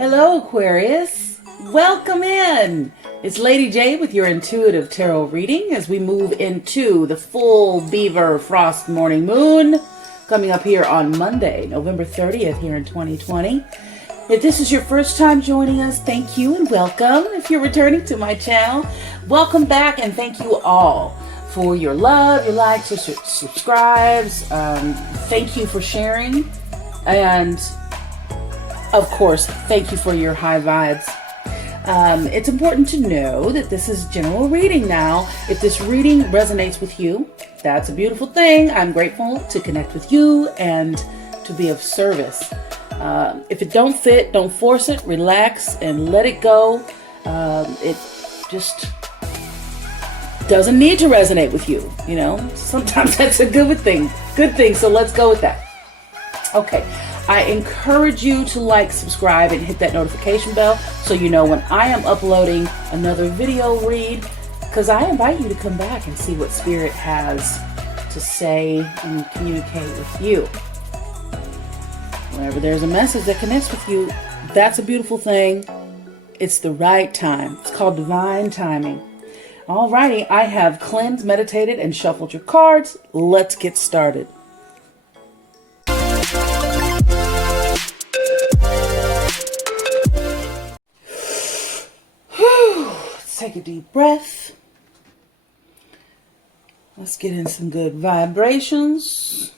Hello, Aquarius. Welcome in. It's Lady J with your intuitive tarot reading as we move into the full Beaver Frost morning moon coming up here on Monday, November 30th here in 2020. If this is your first time joining us, thank you and welcome. If you're returning to my channel, welcome back and thank you all for your love, your likes, your subscribes. Thank you for sharing. And of course, thank you for your high vibes. It's important to know that this is general reading now. If this reading resonates with you, that's a beautiful thing. I'm grateful to connect with you and to be of service. If it don't fit, don't force it. Relax and let it go. It just doesn't need to resonate with you. You know, sometimes that's a good thing. Good thing. So let's go with that. Okay. I encourage you to like, subscribe, and hit that notification bell so you know when I am uploading another video read, because I invite you to come back and see what Spirit has to say and communicate with you. Whenever there's a message that connects with you, that's a beautiful thing. It's the right time. It's called divine timing. Alrighty, I have cleansed, meditated, and shuffled your cards. Let's get started. Take a deep breath. Let's get in some good vibrations.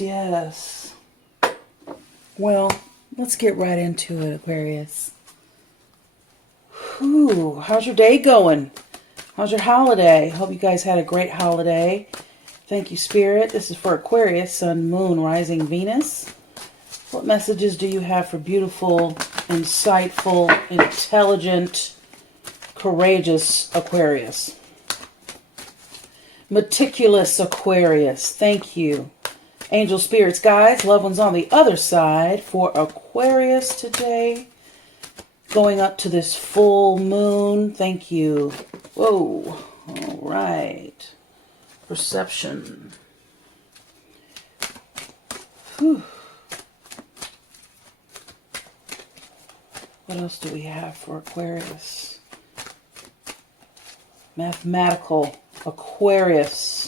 Yes. Well, let's get right into it, Aquarius. How's your day going? How's your holiday? Hope you guys had a great holiday. Thank you, Spirit. This is for Aquarius, Sun, Moon, Rising, Venus. What messages do you have for beautiful, insightful, intelligent, courageous Aquarius? Meticulous Aquarius, thank you. Angel, spirits, guides, loved ones on the other side for Aquarius today. Going up to this full moon, thank you. Whoa, all right. Perception. Whew. What else do we have for Aquarius? Mathematical Aquarius,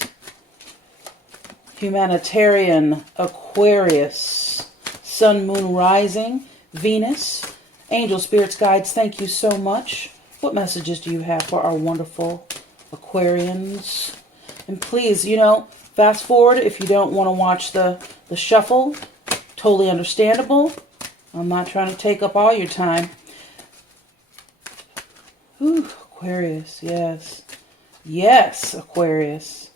humanitarian Aquarius, Sun, Moon, Rising, Venus, Angel, Spirits, Guides, thank you so much. What messages do you have for our wonderful Aquarians? And please, fast forward if you don't want to watch the shuffle. Totally understandable. I'm not trying to take up all your time. Aquarius, yes. Yes, Aquarius.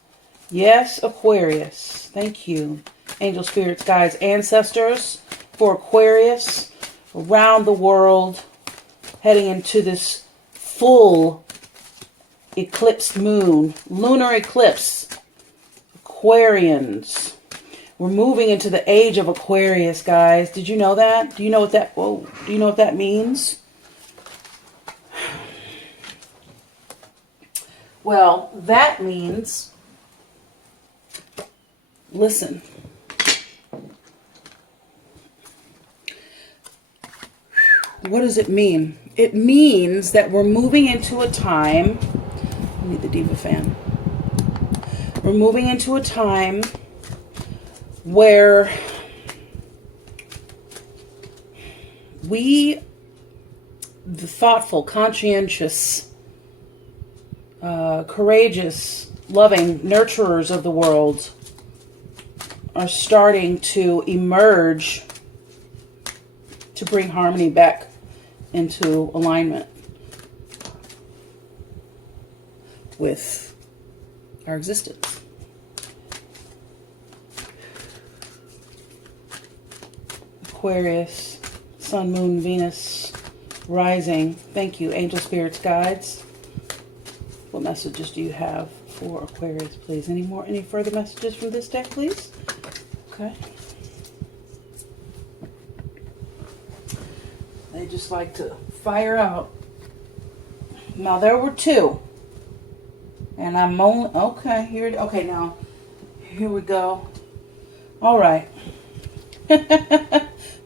Yes, Aquarius. Thank you. Angel, spirits, guides, ancestors for Aquarius around the world, heading into this full eclipsed moon, lunar eclipse. Aquarians. We're moving into the age of Aquarius, guys. Did you know that? Do you know what that? Whoa. Do you know what that means? Well, that means, listen, what does it mean? It means that we're moving into a time, I need the Diva fan. We're moving into a time where we, the thoughtful, conscientious, courageous, loving nurturers of the world, are starting to emerge to bring harmony back into alignment with our existence. Aquarius, Sun, Moon, Venus, rising. Thank you, angel spirits, guides. What messages do you have for Aquarius, please? Any further messages from this deck, please? Okay. They just like to fire out. Now there were two. And I'm only, okay, now, here we go. All right.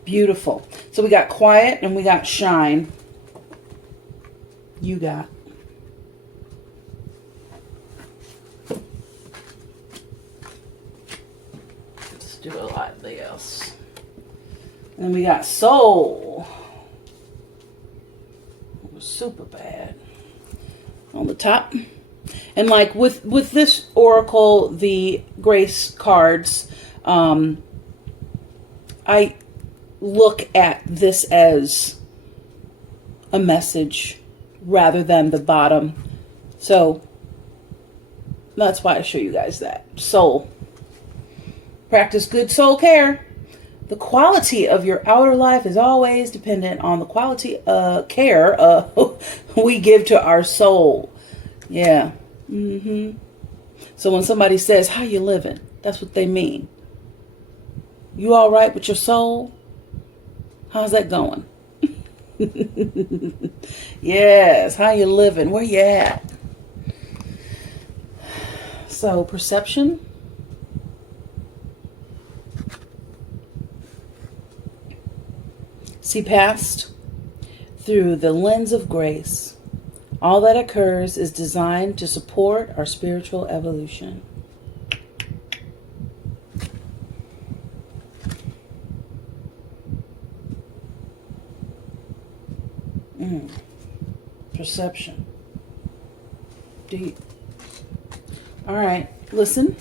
Beautiful. So we got quiet and we got shine. You got. Let's do a lot else. And we got soul. It was super bad. On the top. And like with this oracle, the grace cards, I look at this as a message rather than the bottom. So that's why I show you guys that. Soul. Practice good soul care. The quality of your outer life is always dependent on the quality of care we give to our soul. Yeah. So when somebody says, how you living? That's what they mean. You all right with your soul? How's that going? Yes. How you living? Where you at? So perception. See past through the lens of grace. All that occurs is designed to support our spiritual evolution. Perception. Deep. All right, listen.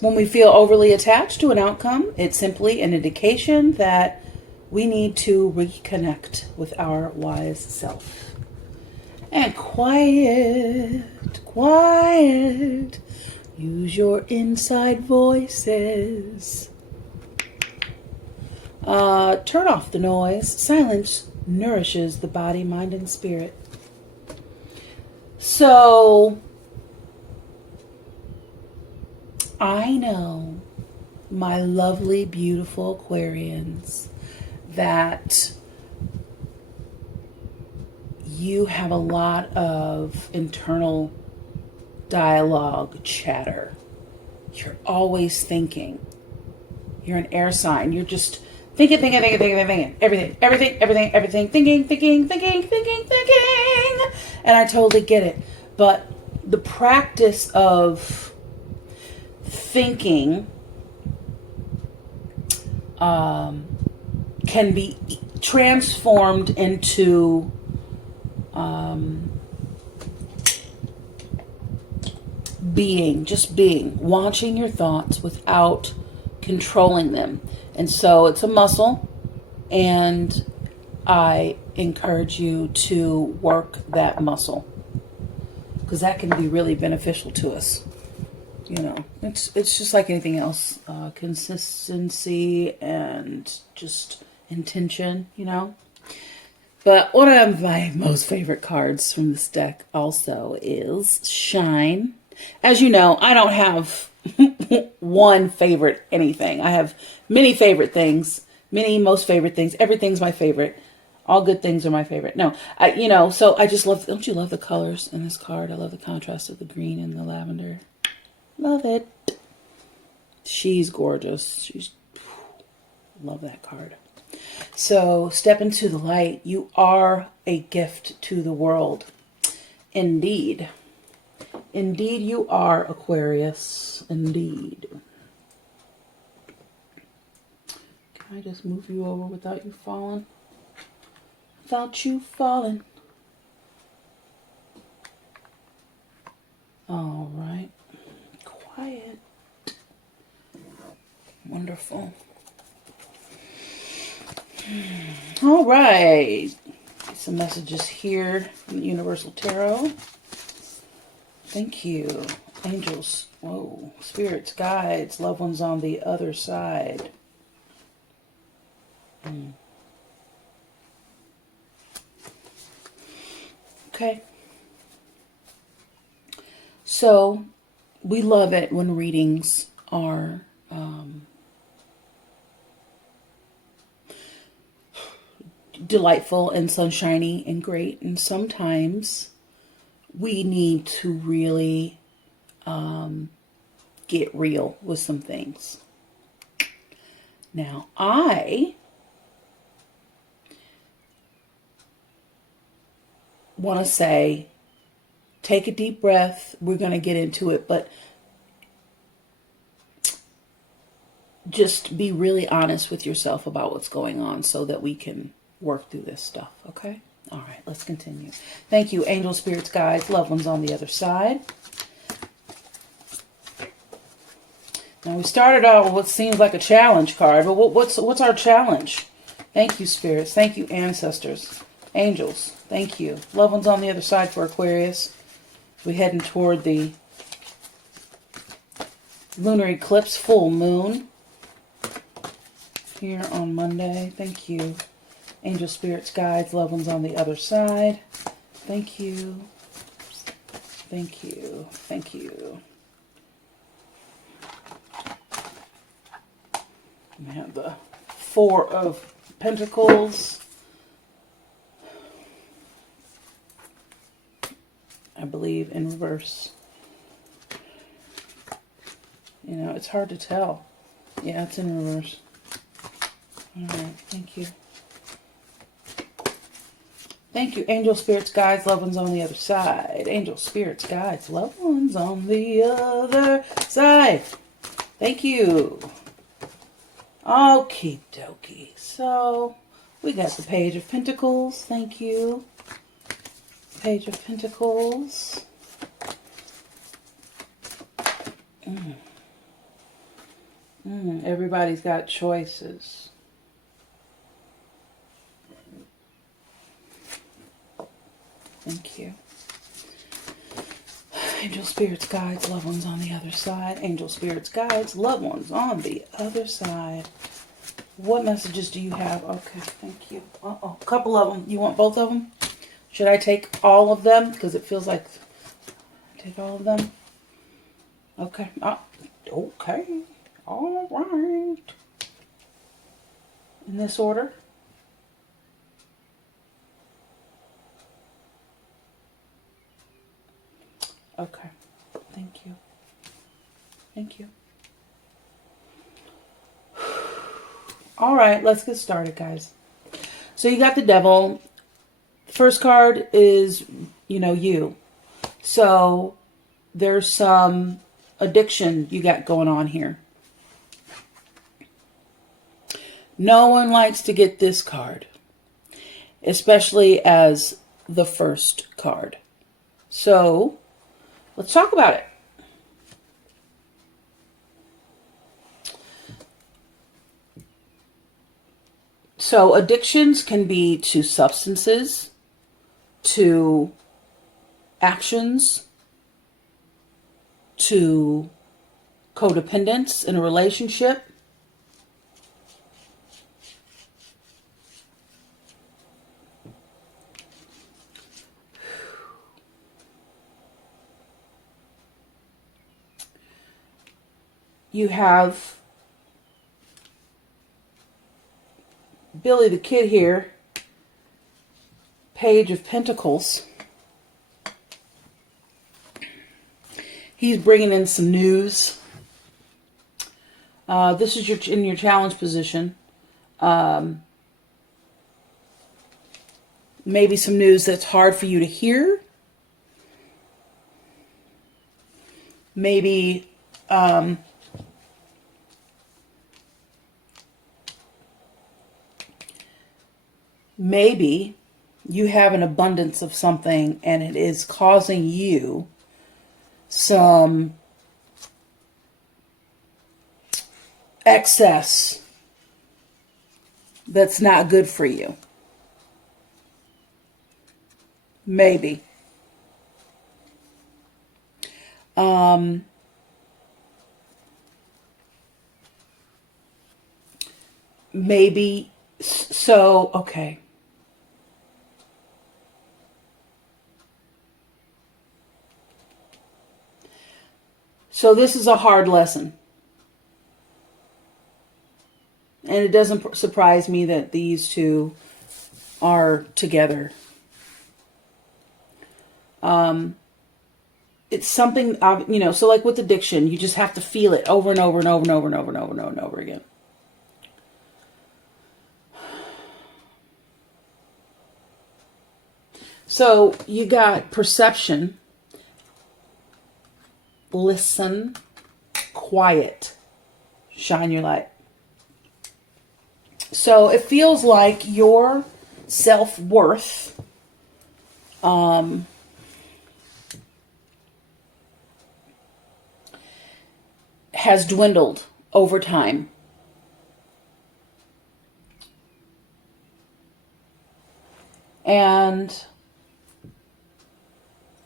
When we feel overly attached to an outcome, it's simply an indication that we need to reconnect with our wise self. And quiet. Use your inside voices. Turn off the noise. Silence nourishes the body, mind, and spirit. So, I know, my lovely, beautiful Aquarians, that you have a lot of internal dialogue, chatter. You're always thinking. You're an air sign. You're just thinking. Everything. Thinking. And I totally get it. But the practice of thinking can be transformed into being, watching your thoughts without controlling them. And so it's a muscle, and I encourage you to work that muscle, because that can be really beneficial to us. You know, it's just like anything else, consistency and just intention, you know. But one of my most favorite cards from this deck also is Shine. As you know, I don't have one favorite anything. I have many favorite things, many most favorite things. Everything's my favorite. All good things are my favorite. No, so I just love, don't you love the colors in this card? I love the contrast of the green and the lavender. Love it. She's gorgeous. Love that card. So step into the light. You are a gift to the world. Indeed. Indeed you are, Aquarius. indeed. Can I just move you over without you falling? Without you falling. All right. Quiet. Wonderful. All right. Some messages here from the Universal Tarot. Thank you. Angels. Whoa. Spirits, guides, loved ones on the other side. Okay. So, we love it when readings are delightful and sunshiny and great. And sometimes we need to really get real with some things. Now, I want to say, take a deep breath. We're going to get into it, but just be really honest with yourself about what's going on so that we can work through this stuff, okay? All right, let's continue. Thank you, angel, spirits, guides, loved ones on the other side. Now, we started out with what seems like a challenge card, but what's our challenge? Thank you, spirits. Thank you, ancestors. Angels, thank you. Loved ones on the other side for Aquarius. We're heading toward the lunar eclipse full moon here on Monday. Thank you. Angel, spirits, guides, loved ones on the other side. Thank you. Thank you. Thank you. We have the Four of Pentacles. I believe in reverse. You know, it's hard to tell. Yeah, it's in reverse. All right, thank you. Thank you, angel, spirits, guides, loved ones on the other side. Angel, spirits, guides, loved ones on the other side. Thank you. Okie dokie. So, we got the Page of Pentacles. Thank you. Page of Pentacles. Everybody's got choices. Thank you. Angel, spirits, guides, loved ones on the other side. Angel, spirits, guides, loved ones on the other side. What messages do you have? Okay, thank you. Uh-oh, a couple of them. You want both of them? Should I take all of them? Because it feels like... Take all of them? Okay. Okay. All right. In this order? Okay. Thank you. Thank you. All right, let's get started, guys. So you got the Devil. First card is, you. So there's some addiction you got going on here. No one likes to get this card, especially as the first card. So let's talk about it. So addictions can be to substances, to actions, to codependence in a relationship. You have Billy the Kid here, Page of Pentacles. He's bringing in some news. This is in your challenge position. Maybe some news that's hard for you to hear. Maybe Maybe you have an abundance of something and it is causing you some excess that's not good for you. Maybe. Maybe. So, okay. So this is a hard lesson. And it doesn't surprise me that these two are together. It's something, so like with addiction, you just have to feel it over and over and over and over and over and over and over and over again. So you got perception, listen, quiet, shine your light. So it feels like your self-worth has dwindled over time. And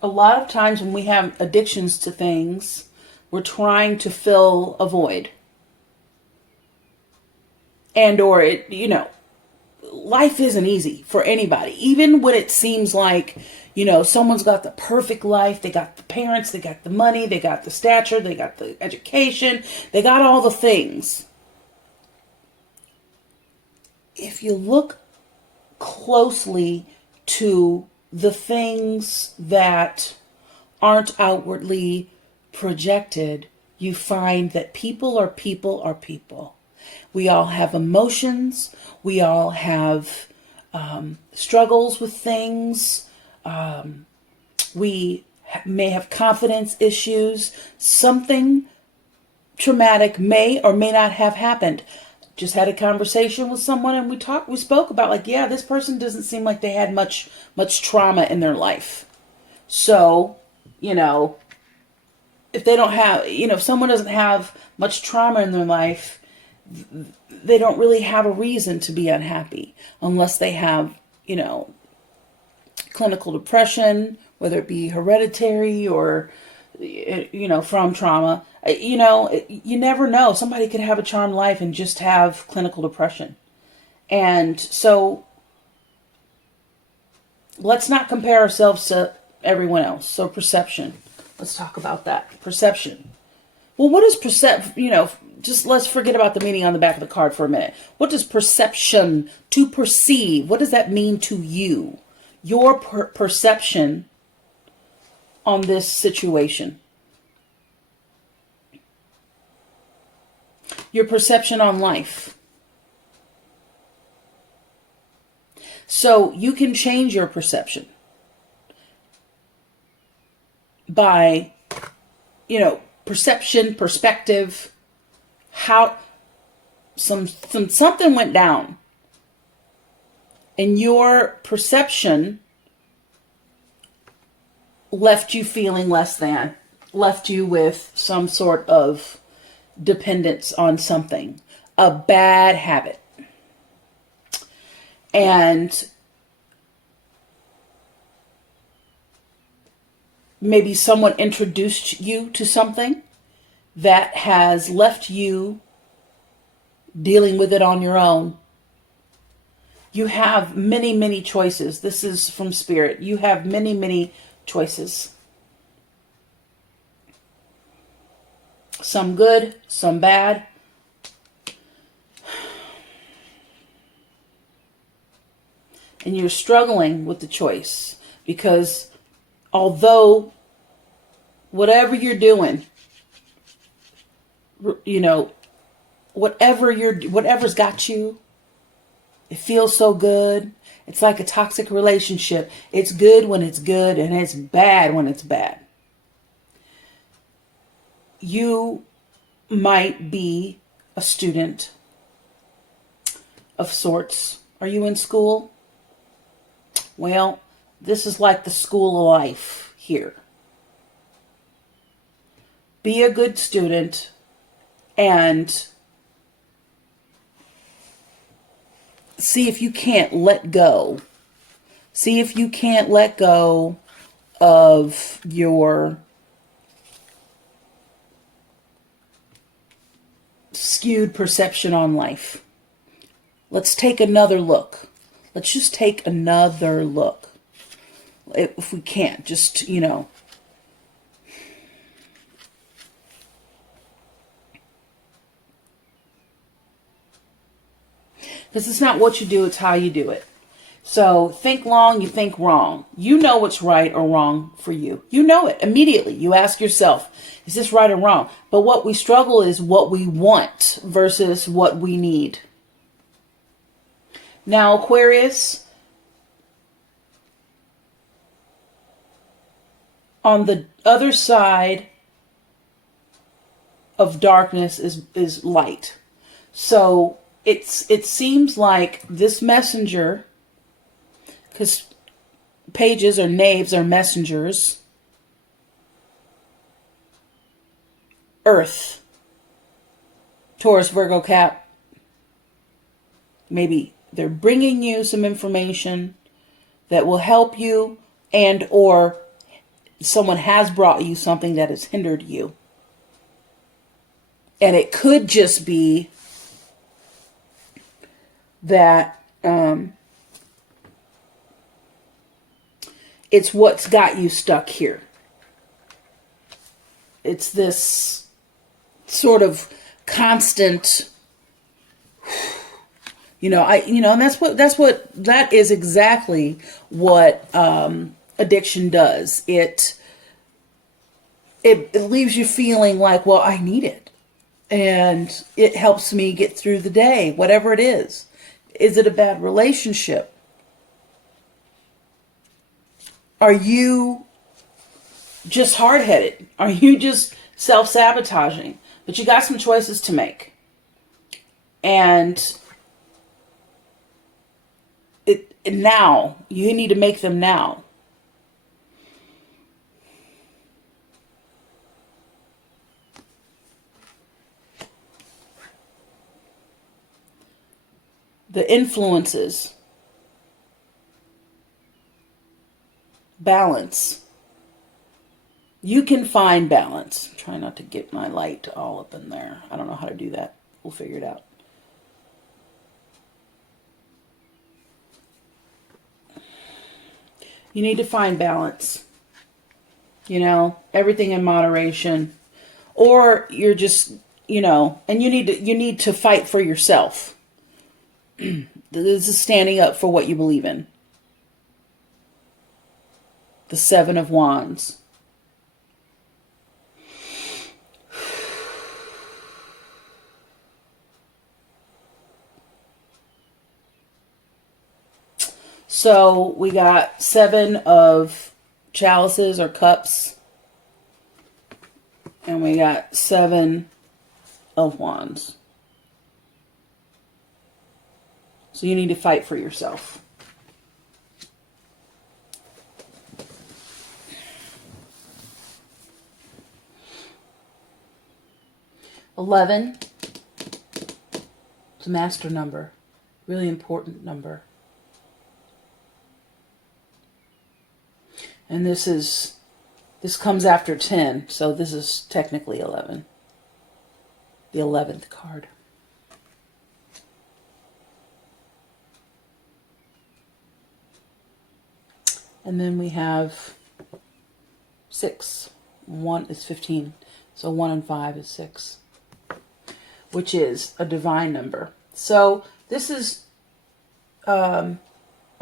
a lot of times when we have addictions to things, we're trying to fill a void. And or life isn't easy for anybody. Even when it seems like, someone's got the perfect life. They got the parents, they got the money, they got the stature, they got the education, they got all the things. If you look closely to the things that aren't outwardly projected, you find that people are people are people. We all have emotions. We all have struggles with things. We may have confidence issues. Something traumatic may or may not have happened. Just had a conversation with someone and we spoke about this person doesn't seem like they had much trauma in their life. So, if they don't have, if someone doesn't have much trauma in their life, they don't really have a reason to be unhappy unless they have, clinical depression, whether it be hereditary or, from trauma. You never know. Somebody could have a charmed life and just have clinical depression. And so let's not compare ourselves to everyone else. So perception. Let's talk about that. Perception. Well, what is just let's forget about the meaning on the back of the card for a minute. What does perception, to perceive, what does that mean to you? Your perception on this situation. Your perception on life. So you can change your perception by, perception, perspective, how something went down and your perception left you feeling less than, left you with some sort of dependence on something, a bad habit. And maybe someone introduced you to something that has left you dealing with it on your own. You have many, many choices. This is from Spirit. You have many, many choices. Some good, some bad. And you're struggling with the choice because although whatever you're doing, whatever's got you, it feels so good. It's like a toxic relationship. It's good when it's good and it's bad when it's bad. You might be a student of sorts. Are you in school? Well, this is like the school of life here. Be a good student and see if you can't let go. See if you can't let go of your skewed perception on life. Let's take another look. Let's just take another look. If we can't, just, you know. Because it's not what you do, it's how you do it. So think long, you think wrong. You know what's right or wrong for you. You know it immediately. You ask yourself, is this right or wrong? But what we struggle is what we want versus what we need. Now, Aquarius, on the other side of darkness is light. So it seems like this messenger, because pages or knaves are messengers, Earth, Taurus, Virgo, Cap, maybe they're bringing you some information that will help you, and or someone has brought you something that has hindered you. And it could just be that it's what's got you stuck here. It's this sort of constant, and that is exactly what addiction does. It leaves you feeling like, well, I need it. And it helps me get through the day, whatever it is. Is it a bad relationship? Are you just hard-headed? Are you just self-sabotaging? But you got some choices to make. And now, you need to make them now. The influences, balance. You can find balance. Try not to get my light all up in there. I don't know how to do that. We'll figure it out. You need to find balance. Everything in moderation. Or you're just, and you need to fight for yourself. This is standing up for what you believe in. The Seven of Wands. So we got 7 of chalices or cups. And we got 7 of wands. So you need to fight for yourself. $11. It's a master number. Really important number. And this comes after 10, so this is technically 11. The 11th card. And then we have 6. 1 is 15. So 1 and 5 is 6. Which is a divine number. So this is a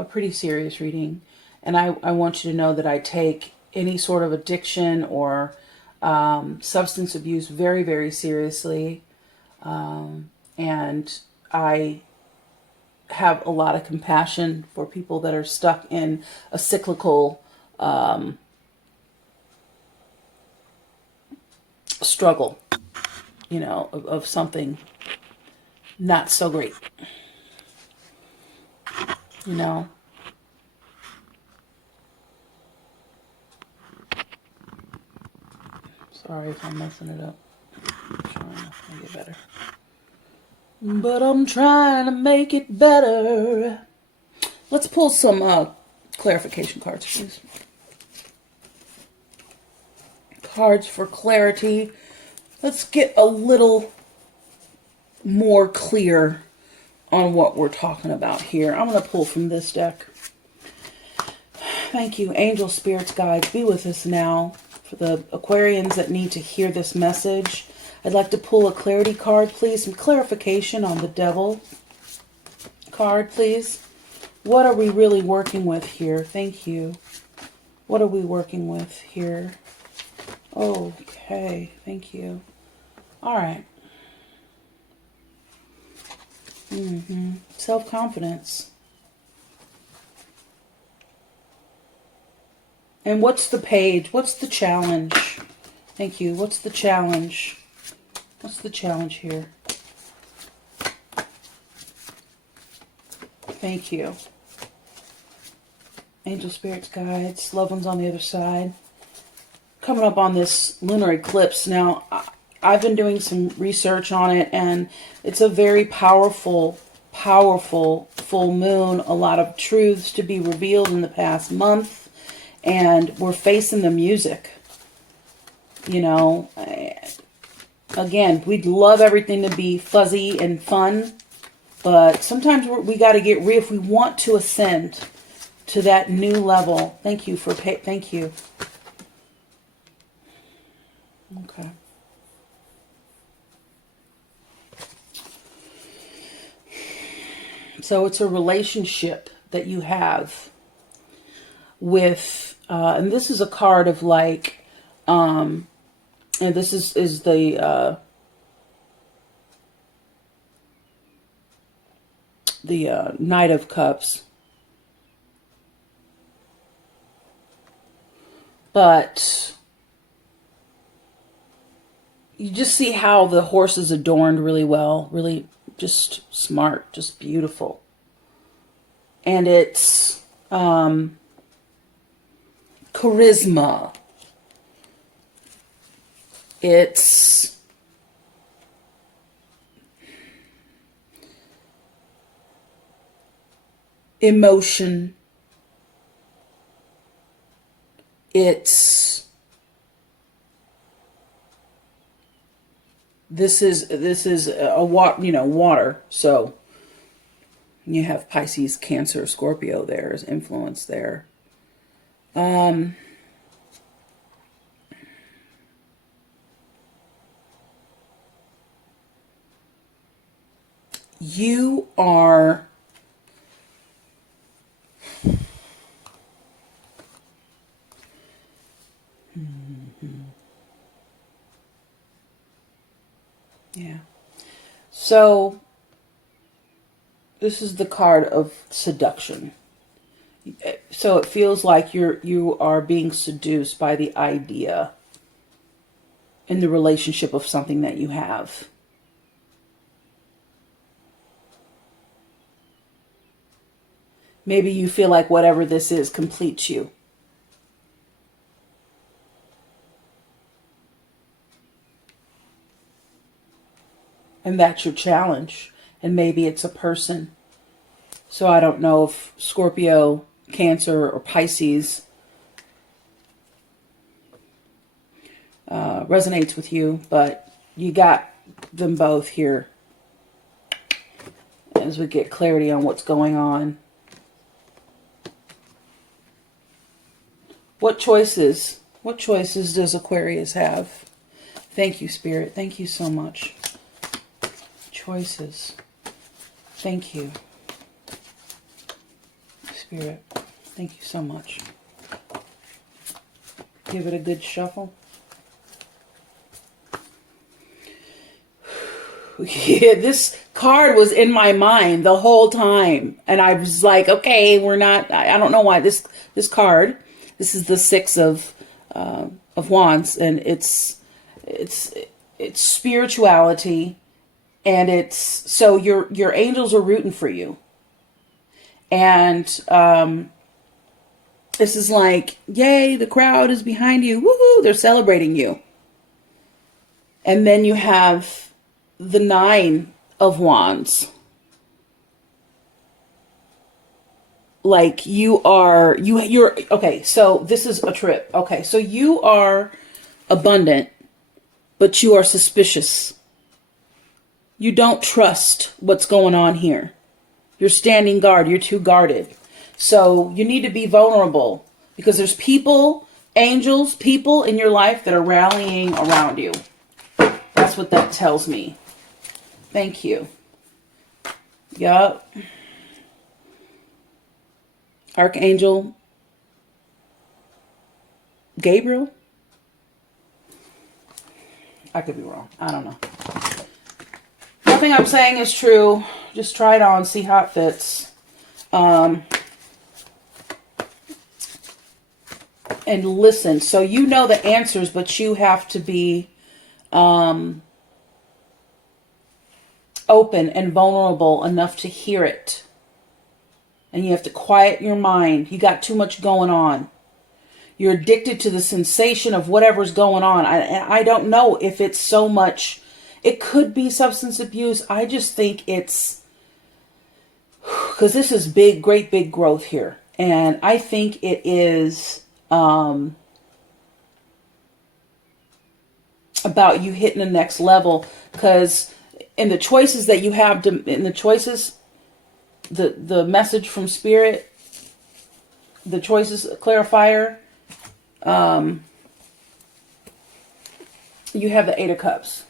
pretty serious reading. And I want you to know that I take any sort of addiction or substance abuse very, very seriously. And I have a lot of compassion for people that are stuck in a cyclical struggle. you know, of something not so great, you know. Sorry if I'm messing it up. I'm trying to make it better. But I'm trying to make it better. Let's pull some clarification cards, please. Cards for clarity. Let's get a little more clear on what we're talking about here. I'm going to pull from this deck. Thank you, angel, spirits, guides. Be with us now. For the Aquarians that need to hear this message, I'd like to pull a clarity card, please. Some clarification on the devil card, please. What are we really working with here? Thank you. What are we working with here? Okay, thank you. All right. Self-confidence. And what's the page? What's the challenge? Thank you. What's the challenge? What's the challenge here? Thank you. Angel, spirits, guides, loved ones on the other side. Coming up on this lunar eclipse. Now, I've been doing some research on it, and it's a very powerful, powerful full moon. A lot of truths to be revealed in the past month. And we're facing the music. You know, again, we'd love everything to be fuzzy and fun. But sometimes we got to get real if we want to ascend to that new level. Thank you for thank you. Okay. So it's a relationship that you have with, and this is a card of like, and this is the Knight of Cups. But you just see how the horse is adorned really well, really just smart, just beautiful. And it's charisma. It's emotion. It's this is a water. So you have Pisces, Cancer, Scorpio there as influence there. You are yeah. So this is the card of seduction. So it feels like you are being seduced by the idea in the relationship of something that you have. Maybe you feel like whatever this is completes you. And that's your challenge. And maybe it's a person. So I don't know if Scorpio, Cancer, or Pisces resonates with you, but you got them both here as we get clarity on what's going on. What choices does Aquarius have? Thank you, Spirit. Thank you so much. Choices. Thank you, Spirit. Thank you so much. Give it a good shuffle. Yeah, this card was in my mind the whole time. And I was like, okay, we're not, I don't know why this card, this is the Six of Wands, and it's it's spirituality, and it's so your angels are rooting for you. And this is like, yay, the crowd is behind you. Woohoo, they're celebrating you. And then you have the 9 of Wands. Like you're okay, so this is a trip. Okay, so you are abundant, but you are suspicious. You don't trust what's going on here. You're standing guard. You're too guarded. So you need to be vulnerable, because there's people, angels, people in your life that are rallying around you. That's what that tells me. Thank you. Yup. Archangel Gabriel? I could be wrong. I don't know. Nothing I'm saying is true. Just try it on, see how it fits. And listen. So you know the answers, but you have to be open and vulnerable enough to hear it. And you have to quiet your mind. You got too much going on. You're addicted to the sensation of whatever's going on. I don't know if it's so much. It could be substance abuse. I just think it's, because this is big, great big growth here. And I think it is about you hitting the next level. Because in the choices that you have, the message from Spirit, the choices clarifier, you have the 8 of Cups.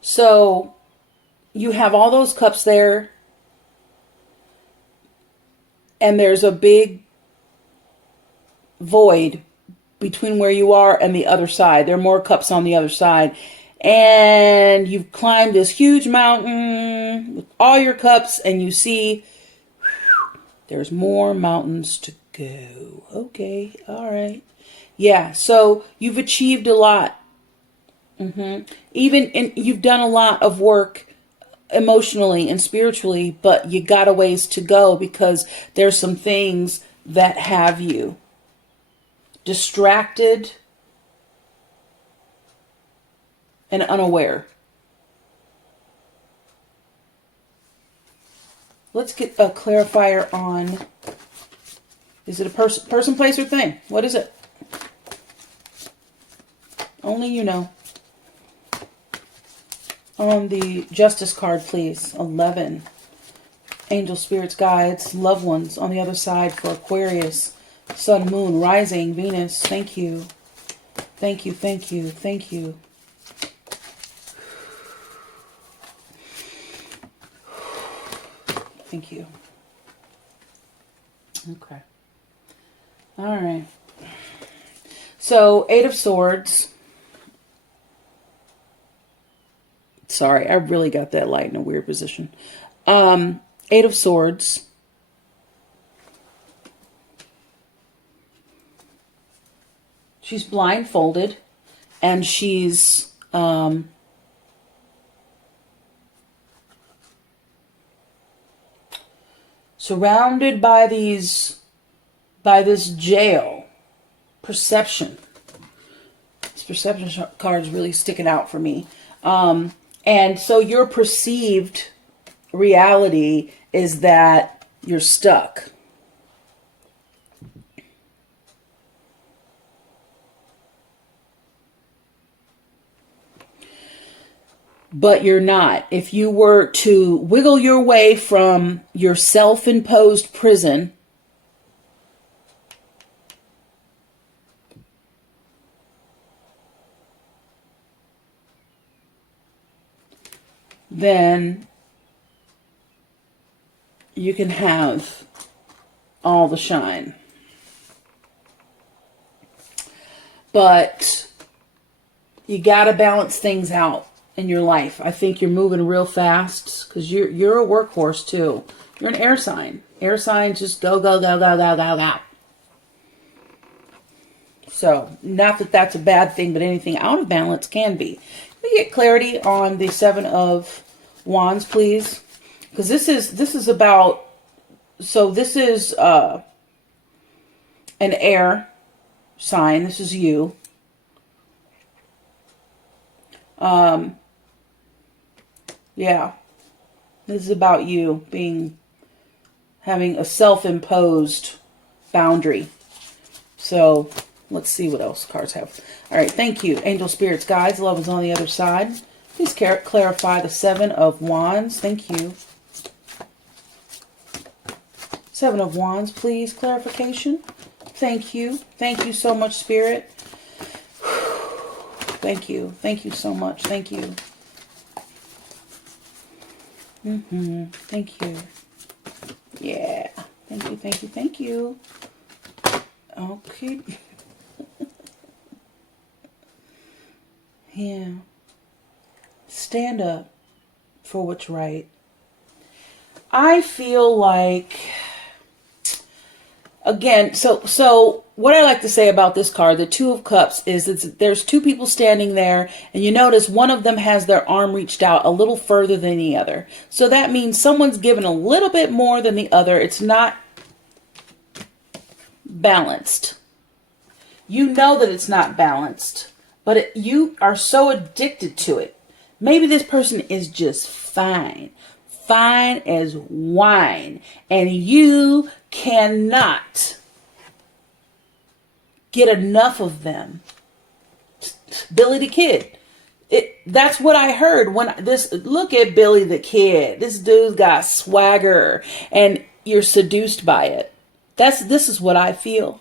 So you have all those cups there, and there's a big void between where you are and the other side. There are more cups on the other side. And you've climbed this huge mountain with all your cups, and you see there's more mountains to go. Okay, all right. Yeah, so you've achieved a lot. You've done a lot of work emotionally and spiritually, but you got a ways to go, because there's some things that have you distracted and unaware. Let's get a clarifier on, is it a person, place, or thing? What is it? Only you know. On the Justice card, please. 11. Angel, spirits, guides, loved ones on the other side for Aquarius. Sun, moon, rising, Venus. Thank you. Thank you, thank you, thank you. Thank you. Okay. All right. So, 8 of Swords. Sorry, I really got that light in a weird position. 8 of Swords. She's blindfolded, and she's surrounded by this jail. Perception. This perception card is really sticking out for me. And so your perceived reality is that you're stuck. But you're not. If you were to wiggle your way from your self-imposed prison, then you can have all the shine. But you got to balance things out in your life. I think you're moving real fast, because you're a workhorse too. You're an air sign. Air signs just go, go, go, go, go, go, go. So, not that that's a bad thing, but anything out of balance can be. Can we get clarity on the Seven of Wands, please? Because this is about, so this is an air sign. This is you. Yeah. This is about you having a self-imposed boundary. So, let's see what else cards have. All right, thank you. Angel, spirits, guides, love is on the other side. Please clarify the Seven of Wands. Thank you. Seven of Wands, please, clarification. Thank you. Thank you so much, Spirit. Thank you. Thank you so much. Thank you. Thank you. Yeah. Thank you, thank you, thank you. Okay. Yeah. Stand up for what's right. I feel like, again, so what I like to say about this card, the Two of Cups, is that there's two people standing there, and you notice one of them has their arm reached out a little further than the other. So that means someone's given a little bit more than the other. It's not balanced. You know that it's not balanced, but you are so addicted to it. Maybe this person is just fine. Fine as wine. And you cannot get enough of them. Billy the Kid. That's what I heard when look at Billy the Kid. This dude's got swagger and you're seduced by it. This is what I feel.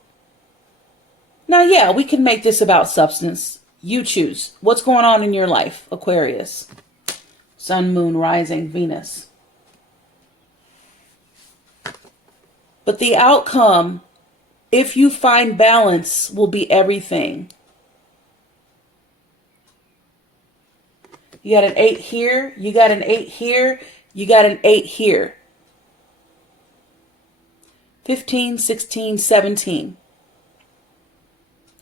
Now, yeah, we can make this about substance. You choose. What's going on in your life, Aquarius? Sun, Moon, Rising, Venus. But the outcome, if you find balance, will be everything. You got an 8 here. You got an 8 here. You got an 8 here. 15, 16, 17.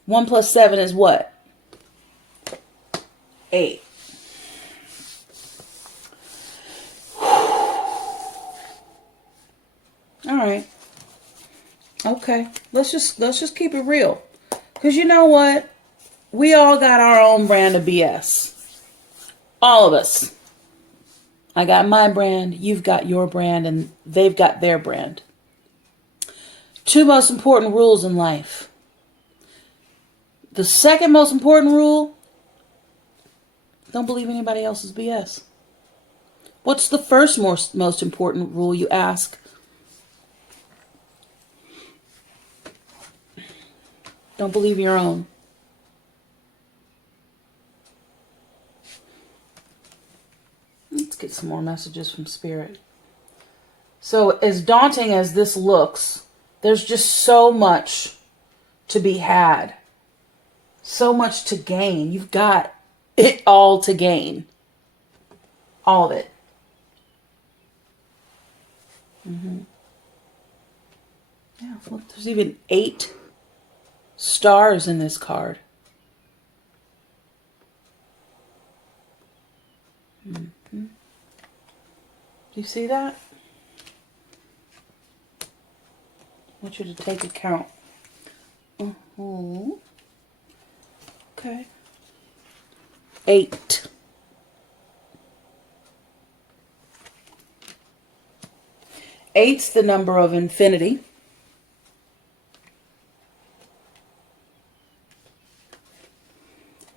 1 plus 7 is what? 8. All right. Okay. Let's just keep it real. Because you know what? We all got our own brand of BS. All of us. I got my brand, you've got your brand, and they've got their brand. 2 most important rules in life. The second most important rule, don't believe anybody else's BS. What's the first most important rule, you ask? Don't believe your own. Let's get some more messages from Spirit. So as daunting as this looks, there's just so much to be had. So much to gain. You've got it all to gain. All of it. Yeah, look, there's even 8 stars in this card. Do you see that? I want you to take account. Okay. 8. Eight's the number of infinity.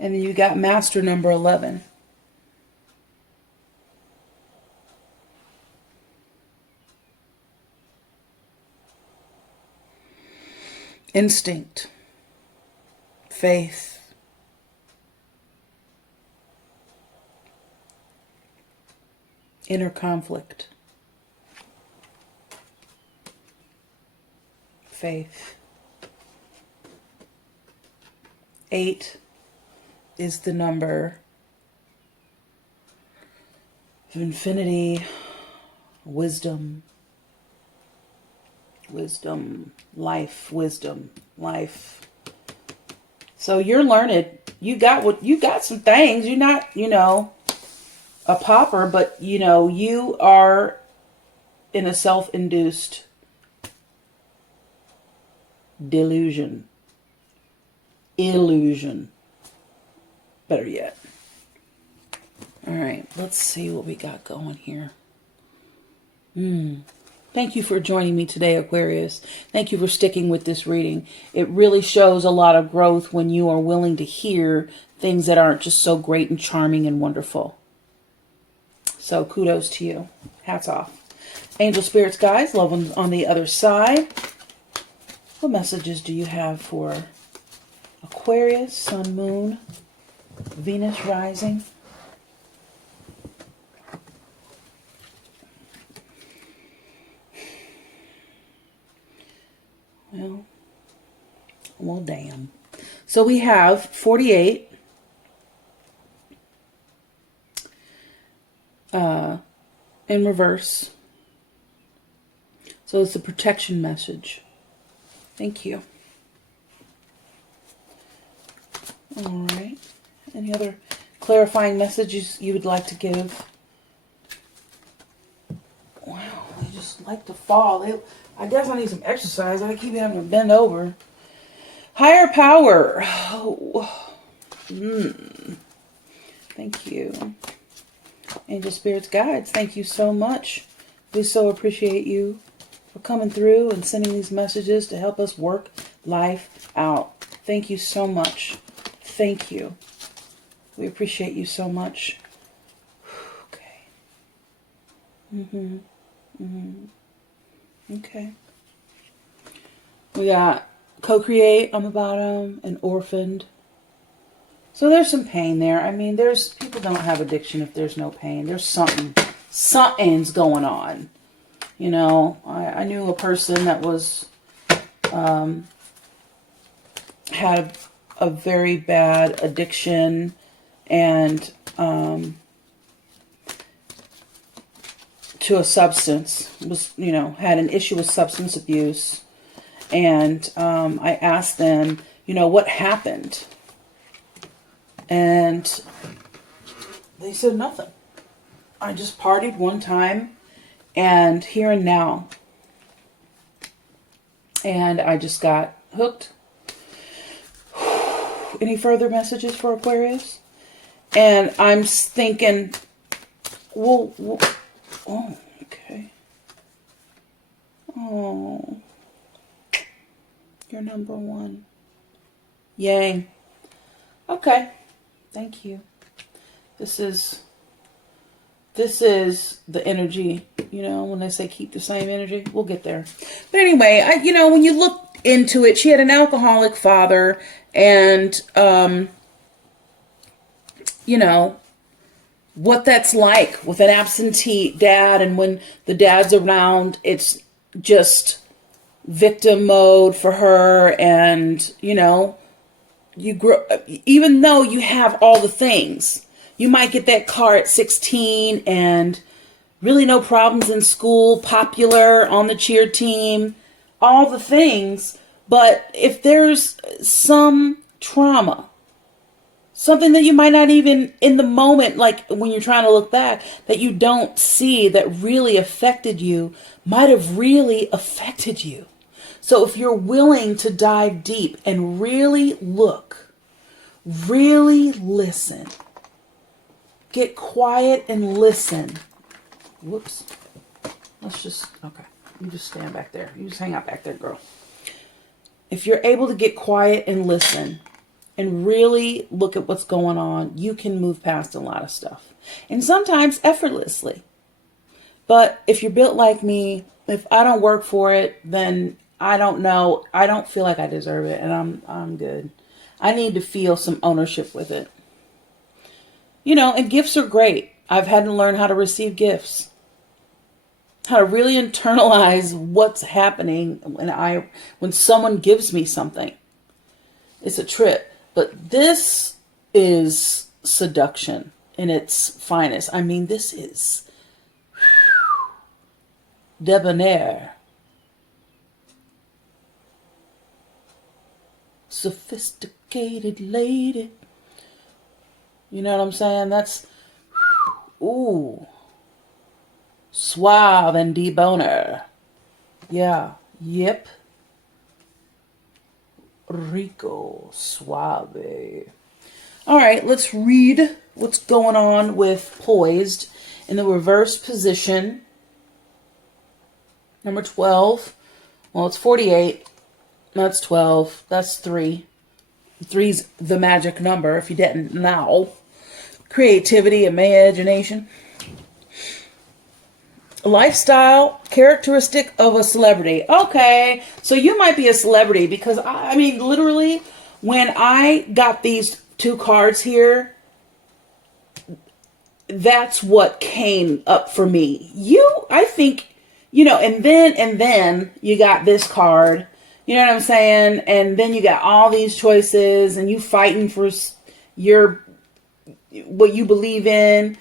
And then you got master number 11. Instinct, faith, inner conflict, faith. 8 is the number of infinity, wisdom, life, wisdom, life. So you're learned. You got some things. You're not, a pauper, but you are in a self-induced delusion, illusion, better yet. All right, let's see what we got going here. Thank you for joining me today, Aquarius. Thank you for sticking with this reading. It really shows a lot of growth when you are willing to hear things that aren't just so great and charming and wonderful. So kudos to you. Hats off. Angel, spirits, guides, love on the other side. What messages do you have for Aquarius, Sun, Moon, Venus rising? Well, damn. So we have 48. In reverse. So it's a protection message. Thank you. All right. Any other clarifying messages you would like to give? Wow, they just like to fall. I guess I need some exercise. I keep having to bend over. Higher power. Oh. Thank you. Angel, spirits, guides, thank you so much. We so appreciate you for coming through and sending these messages to help us work life out. Thank you so much. Thank you. We appreciate you so much. Okay. Okay. We got co-create on the bottom and orphaned. So there's some pain there. I mean, people don't have addiction if there's no pain. There's something's going on. I knew a person that was, had a very bad addiction and, to a substance, was, had an issue with substance abuse. And, I asked them, what happened? And they said nothing. I just partied one time and here and now. And I just got hooked. Any further messages for Aquarius? And I'm thinking, well, oh, okay. Oh, you're number one. Yang. Okay. Thank you. This is the energy, when they say keep the same energy, we'll get there. But anyway, when you look into it, she had an alcoholic father and, what that's like with an absentee dad. And when the dad's around, it's just victim mode for her. And, you grow, even though you have all the things, you might get that car at 16 and really no problems in school, popular on the cheer team, all the things. But if there's some trauma, something that you might not even in the moment, like when you're trying to look back, that you don't see that really affected you, might have really affected you. So if you're willing to dive deep and really look, really listen, get quiet and listen. Whoops. Okay. You just stand back there. You just hang out back there, girl. If you're able to get quiet and listen and really look at what's going on, you can move past a lot of stuff. And sometimes effortlessly. But if you're built like me, if I don't work for it, then I don't know. I don't feel like I deserve it, and I'm good. I need to feel some ownership with it. And gifts are great. I've had to learn how to receive gifts. How to really internalize what's happening when someone gives me something. It's a trip. But this is seduction in its finest. I mean, this is debonair, sophisticated lady. You know what I'm saying? That's, ooh, suave and debonair. Yeah, yep. Rico, suave. All right, let's read what's going on with poised in the reverse position. Number 12. Well, it's 48. That's 12. That's 3. 3's the magic number, if you didn't know. Creativity, imagination. Lifestyle characteristic of a celebrity. Okay, so you might be a celebrity because, I mean, literally, when I got these 2 cards here, that's what came up for me. I think, you know, and then you got this card, you know what I'm saying? And then you got all these choices and you fighting for what you believe in.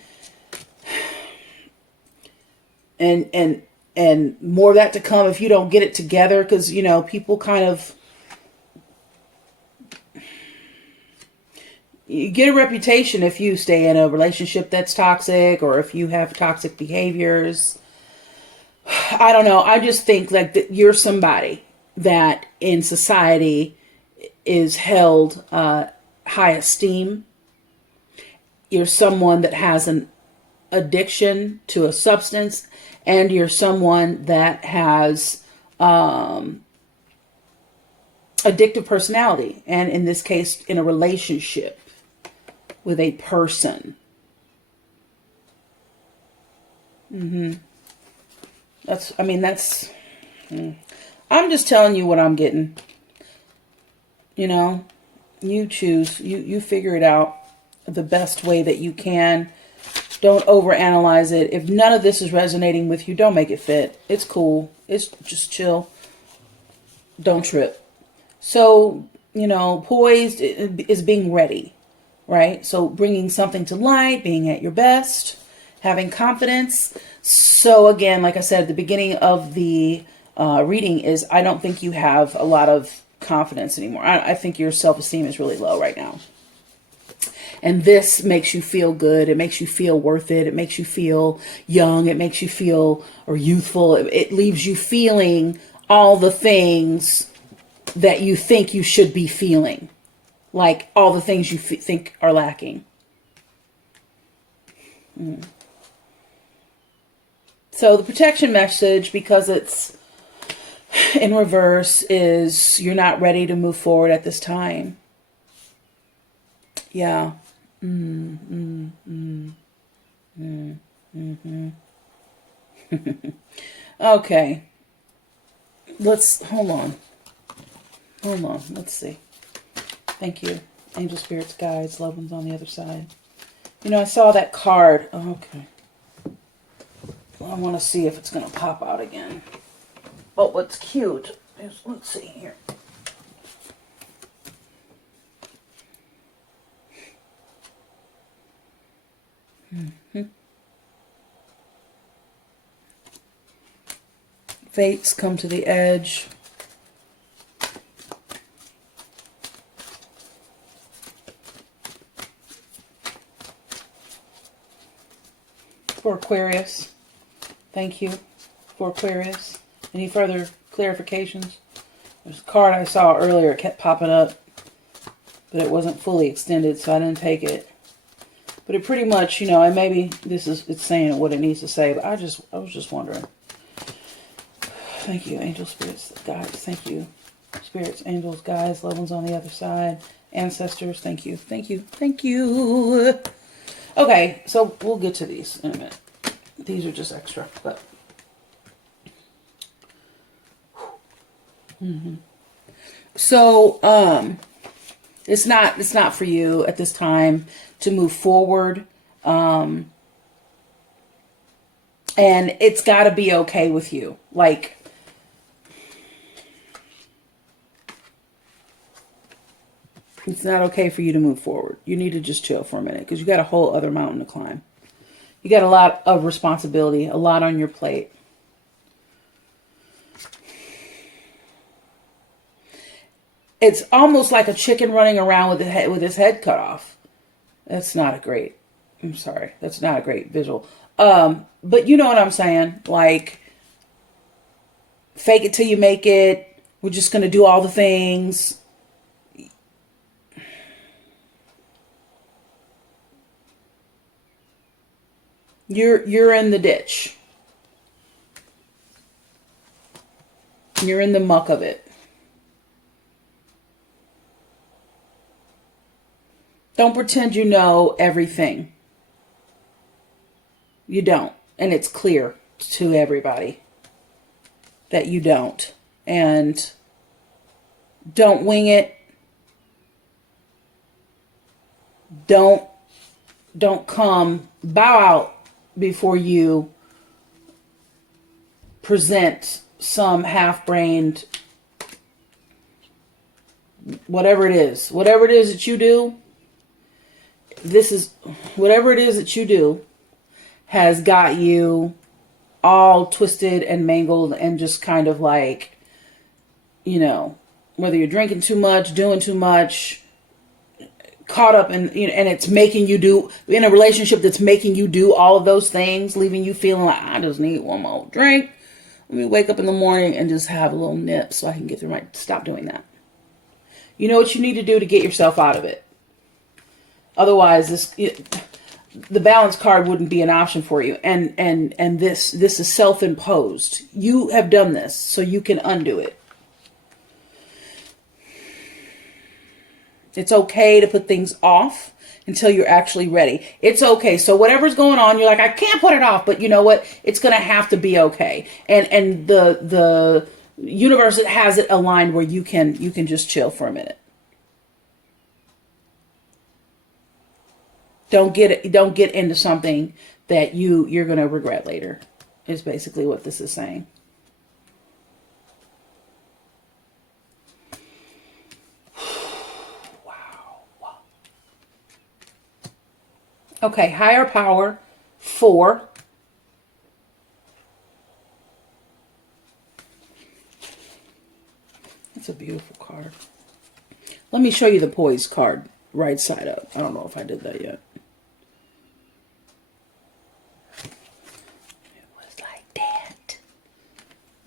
And more of that to come if you don't get it together, because, you know, people kind of, you get a reputation if you stay in a relationship that's toxic, or if you have toxic behaviors. I don't know. I just think like that you're somebody that in society is held high esteem. You're someone that has an addiction to a substance, and you're someone that has addictive personality, and in this case in a relationship with a person. That's I'm just telling you what I'm getting. You know, you choose, you figure it out the best way that you can. Don't overanalyze it. If none of this is resonating with you, don't make it fit. It's cool. It's just chill. Don't trip. So, you know, poised is being ready, right? So bringing something to light, being at your best, having confidence. So again, like I said at the beginning of the reading, is I don't think you have a lot of confidence anymore. I think your self-esteem is really low right now. And this makes you feel good. It makes you feel worth it. It makes you feel young. It makes you feel, or youthful. It leaves you feeling all the things that you think you should be feeling. Like all the things you think are lacking. So the protection message, because it's in reverse, is you're not ready to move forward at this time. Yeah. Okay. Hold on. Let's see. Thank you. Angel, spirits, guides, loved ones on the other side. You know, I saw that card. Oh, okay. Well, I want to see if it's going to pop out again. Oh, what's cute is, let's see here. Fates come to the edge. For Aquarius. Thank you for Aquarius. Any further clarifications? There's a card I saw earlier. It kept popping up, but it wasn't fully extended, so I didn't take it. But it pretty much, you know, and maybe it's saying what it needs to say, but I was just wondering. Thank you, angel, spirits, guides. Thank you, spirits, angels, guides, loved ones on the other side, ancestors. Thank you, thank you, thank you. Okay, so we'll get to these in a minute. These are just extra, but. So, it's not for you at this time to move forward. And it's got to be okay with you. Like, it's not okay for you to move forward. You need to just chill for a minute because you got a whole other mountain to climb. You got a lot of responsibility, a lot on your plate. it's almost like a chicken running around with his head cut off. That's not a great, I'm sorry, that's not a great visual. But you know what I'm saying? Like, fake it till you make it. We're just going to do all the things. You're in the ditch. You're in the muck of it. Don't pretend you know everything. You don't. And it's clear to everybody that you don't. And don't wing it. Don't come bow out before you present some half-brained, whatever it is that you do. Whatever it is that you do has got you all twisted and mangled and just kind of like, you know, whether you're drinking too much, doing too much, caught up in, you know, and it's making you do, in a relationship that's making you do all of those things, leaving you feeling like, I just need one more drink. Let me wake up in the morning and just have a little nip so I can get through stop doing that. You know what you need to do to get yourself out of it. Otherwise, the balance card wouldn't be an option for you. And this is self-imposed. You have done this, so you can undo it. It's okay to put things off until you're actually ready. It's okay. So whatever's going on, you're like, I can't put it off, but you know what? It's going to have to be okay. And the universe has it aligned where you can just chill for a minute. Don't get into something that you're going to regret later. Is basically what this is saying. Okay, higher power, 4. That's a beautiful card. Let me show you the poised card, right side up. I don't know if I did that yet. It was like that.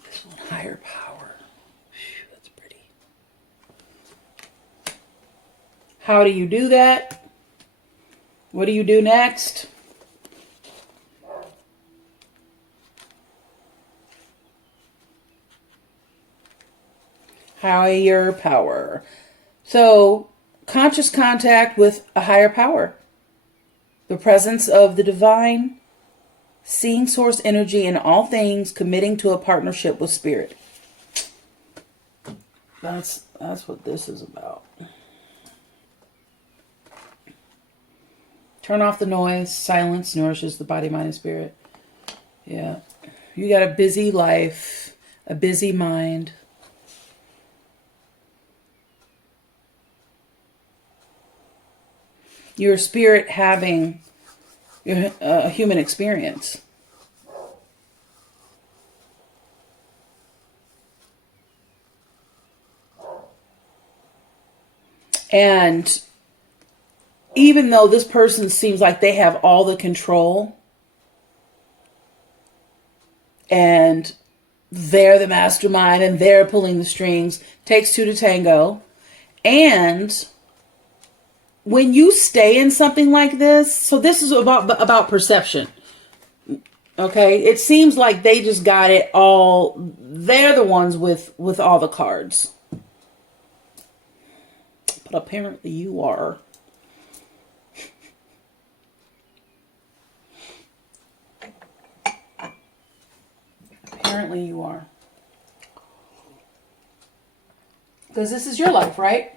This one, higher power. Whew, that's pretty. How do you do that? What do you do next? Higher power. So, conscious contact with a higher power. The presence of the divine, seeing source energy in all things, committing to a partnership with spirit. That's what this is about. Turn off the noise. Silence nourishes the body, mind, and spirit. Yeah. You got a busy life, a busy mind. Your spirit having a human experience. And even though this person seems like they have all the control and they're the mastermind and they're pulling the strings, takes two to tango. And when you stay in something like this, so this is about perception. Okay, it seems like they just got it all. They're the ones with all the cards. But apparently you are. Apparently you are. Because this is your life, right?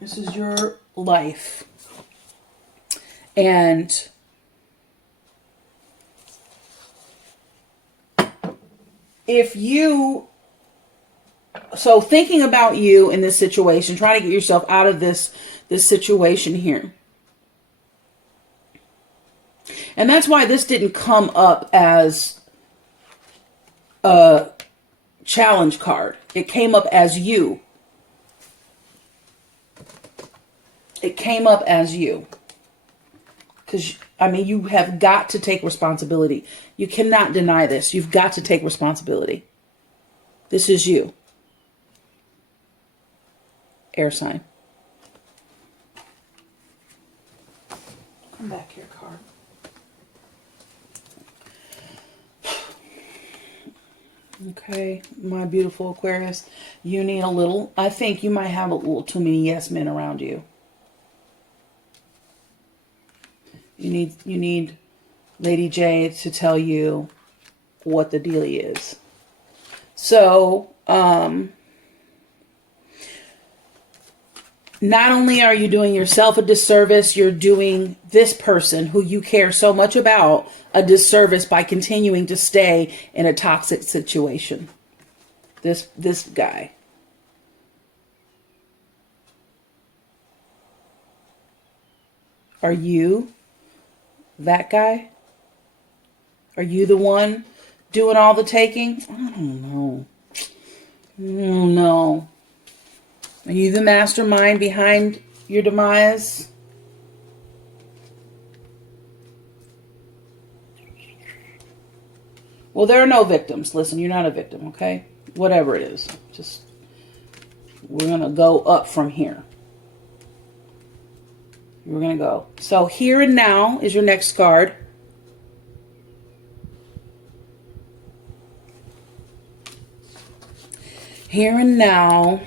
This is your life. And if you, so thinking about you in this situation, trying to get yourself out of this situation here. And that's why this didn't come up as a challenge card. It came up as you. It came up as you. Because, I mean, you have got to take responsibility. You cannot deny this. You've got to take responsibility. This is you. Air sign. Come back here, card. Okay, my beautiful Aquarius, you need a little, I think you might have a little too many yes men around you. You need Lady J to tell you what the deal is. So, not only are you doing yourself a disservice, you're doing this person who you care so much about a disservice by continuing to stay in a toxic situation. This guy. Are you that guy? Are you the one doing all the taking? I don't know. No. Are you the mastermind behind your demise? Well, there are no victims. Listen, you're not a victim, okay? Whatever it is. Just, we're going to go up from here. We're going to go. So here and now is your next card. Here and now.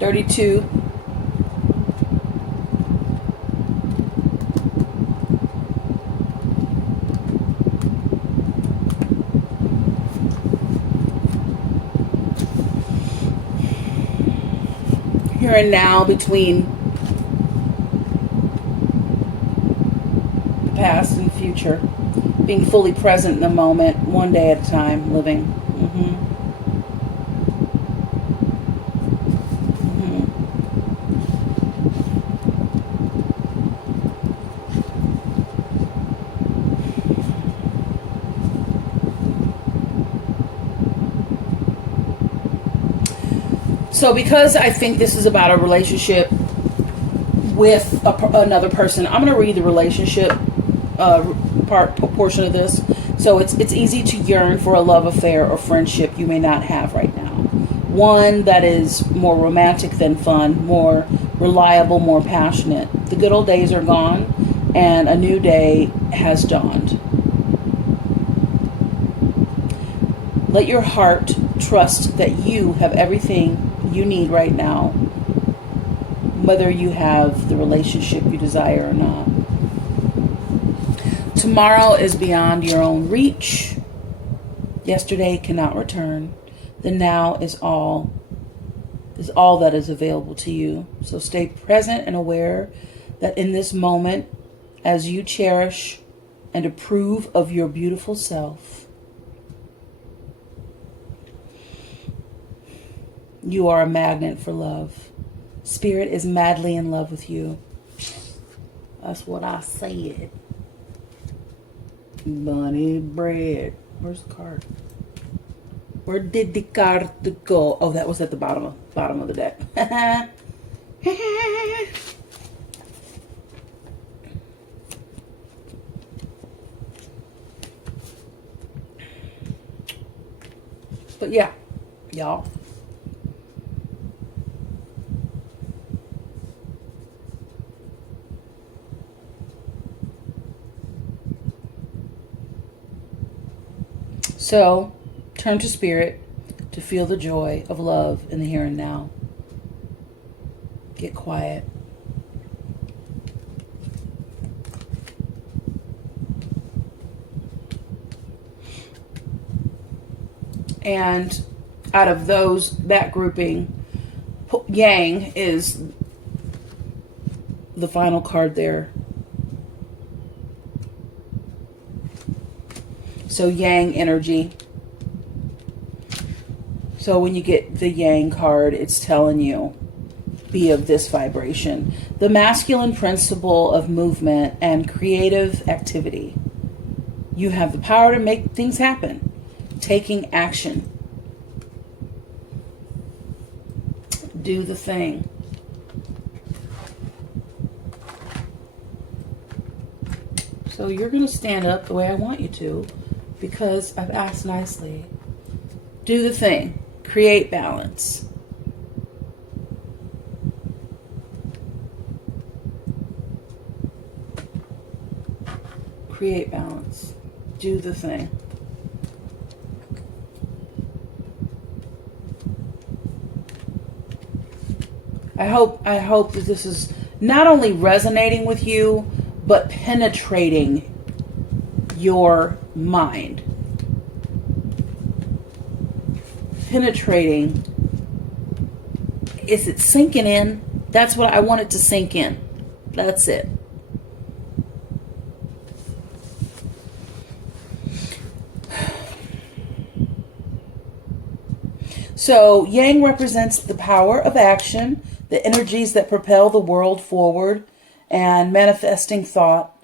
32. Here and now between the past and future. Being fully present in the moment, one day at a time, living. So because I think this is about a relationship with another person, I'm going to read the relationship portion of this. So it's easy to yearn for a love affair or friendship you may not have right now. One that is more romantic than fun, more reliable, more passionate. The good old days are gone and a new day has dawned. Let your heart trust that you have everything you need right now, whether you have the relationship you desire or not. Tomorrow is beyond your own reach. Yesterday cannot return. The now is all that is available to you. So stay present and aware that in this moment, as you cherish and approve of your beautiful self, you are a magnet for love. Spirit is madly in love with you. That's what I said. Bunny bread. Where's the card? Where did the card go? Oh, that was at the bottom of the deck. But yeah, y'all. So, turn to spirit to feel the joy of love in the here and now. Get quiet. And out of that grouping, Yang is the final card there. So Yang energy. So when you get the Yang card, it's telling you, be of this vibration. The masculine principle of movement and creative activity. You have the power to make things happen. taking action. Do the thing. So you're going to stand up the way I want you to, because I've asked nicely. Do the thing. Create balance. Create balance. Do the thing. I hope that this is not only resonating with you, but penetrating your mind. Penetrating. Is it sinking in? That's what I want it to sink in. That's it. So Yang represents the power of action, the energies that propel the world forward, and manifesting thought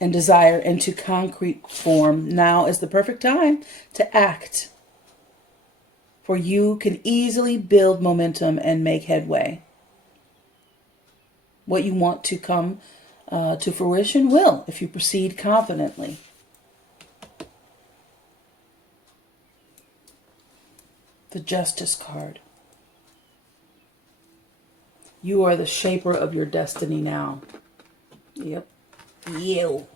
and desire into concrete form. Now is the perfect time to act, for you can easily build momentum and make headway. What you want to come to fruition will, if you proceed confidently. The Justice card. You are the shaper of your destiny now. Yep. You.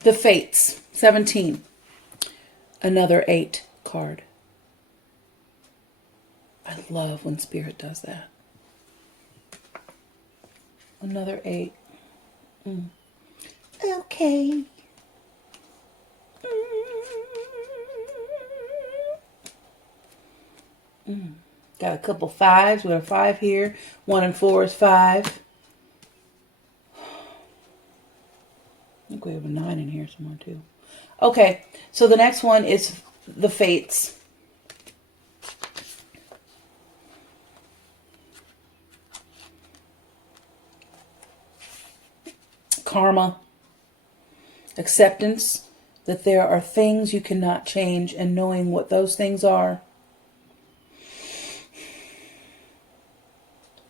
The Fates. 17. Another 8 card. I love when Spirit does that. Another 8. Okay. Got a couple 5s. We have a 5 here. 1 and 4 is 5. I think we have a 9 in here somewhere too. Okay, so the next one is the Fates. Karma. Acceptance that there are things you cannot change, and knowing what those things are.